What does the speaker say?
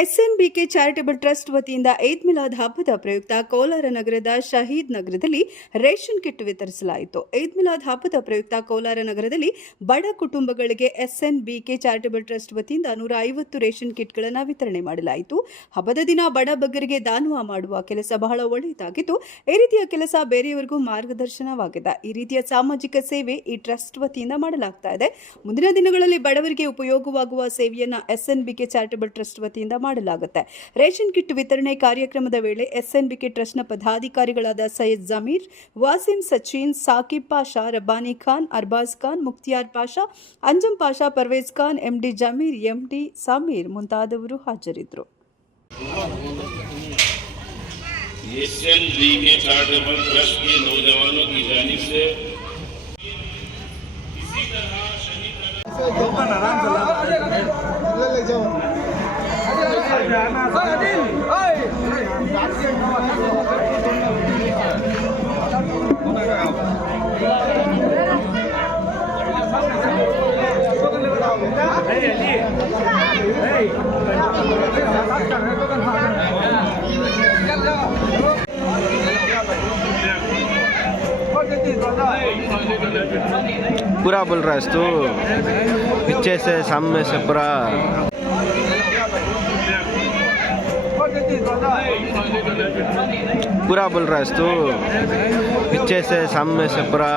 ಎಸ್ಎನ್ಬಿಕೆ charitable trust ವತಿಯಿಂದ ಈದ್ ಮಿಲಾದ್ ಹಬ್ಬದ ಪ್ರಯುಕ್ತ ಕೋಲಾರ ನಗರದ ಶಹೀದ್ ನಗರದಲ್ಲಿ ರೇಷನ್ ಕಿಟ್ ವಿತರಿಸಲಾಯಿತು. ಈದ್ ಮಿಲಾದ್ ಹಬ್ಬದ ಪ್ರಯುಕ್ತ ಕೋಲಾರ ನಗರದಲ್ಲಿ ಬಡ ಕುಟುಂಬಗಳಿಗೆ ಎಸ್ಎನ್ಬಿಕೆ ಚಾರಿಟಬಲ್ ಟ್ರಸ್ಟ್ ವತಿಯಿಂದ 150 ರೇಷನ್ ಕಿಟ್ಗಳನ್ನು ವಿತರಣೆ ಮಾಡಲಾಯಿತು. ಹಬ್ಬದ ದಿನ ಬಡ ಬಗ್ಗರಿಗೆ ದಾನ ಮಾಡುವ ಕೆಲಸ ಬಹಳ ಒಳ್ಳೆಯದಾಗಿದ್ದು, ಈ ರೀತಿಯ ಕೆಲಸ ಬೇರೆಯವರಿಗೂ ಮಾರ್ಗದರ್ಶನವಾಗಿದೆ. ಈ ರೀತಿಯ ಸಾಮಾಜಿಕ ಸೇವೆ ಈ ಟ್ರಸ್ಟ್ ವತಿಯಿಂದ ಮಾಡಲಾಗ್ತಾ ಇದೆ. ಮುಂದಿನ ದಿನಗಳಲ್ಲಿ ಬಡವರಿಗೆ ಉಪಯೋಗವಾಗುವ ಸೇವೆಯನ್ನು ಎಸ್ಎನ್ಬಿಕೆ ಚಾರಿಟಬಲ್ ಟ್ರಸ್ಟ್ ವತಿಯಿಂದ ಮಾಡಲಾಗುತ್ತೆ. ರೇಷನ್ ಕಿಟ್ ವಿತರಣೆ ಕಾರ್ಯಕ್ರಮದ ವೇಳೆ ಎಸ್ಎನ್ಬಿಕೆ ಟ್ರಸ್ಟ್ನ ಪದಾಧಿಕಾರಿಗಳಾದ ಸೈಯದ್ ಜಮೀರ್, ವಾಸಿಂ ಸಚಿನ್, ಸಾಕಿಬ್ ಪಾಷಾ, ರಬ್ಬಾನಿ ಖಾನ್, ಅರ್ಬಾಜ್ ಖಾನ್, ಮುಕ್ತಿಯಾರ್ ಪಾಷಾ, ಅಂಜಂ ಪಾಷಾ, ಪರ್ವೇಜ್ ಖಾನ್, ಎಂಡಿ ಜಮೀರ್, ಎಂಡಿ ಸಮೀರ್ ಮುಂತಾದವರು ಹಾಜರಿದ್ದರು. एसएनबीके चैरिटेबल ट्रस्ट के नौजवानों की जानिब से इसी तरह पूरा बोल रहा है तू पीछे से सामने से पूरा बोल रहा है तू पीछे से सामने से पूरा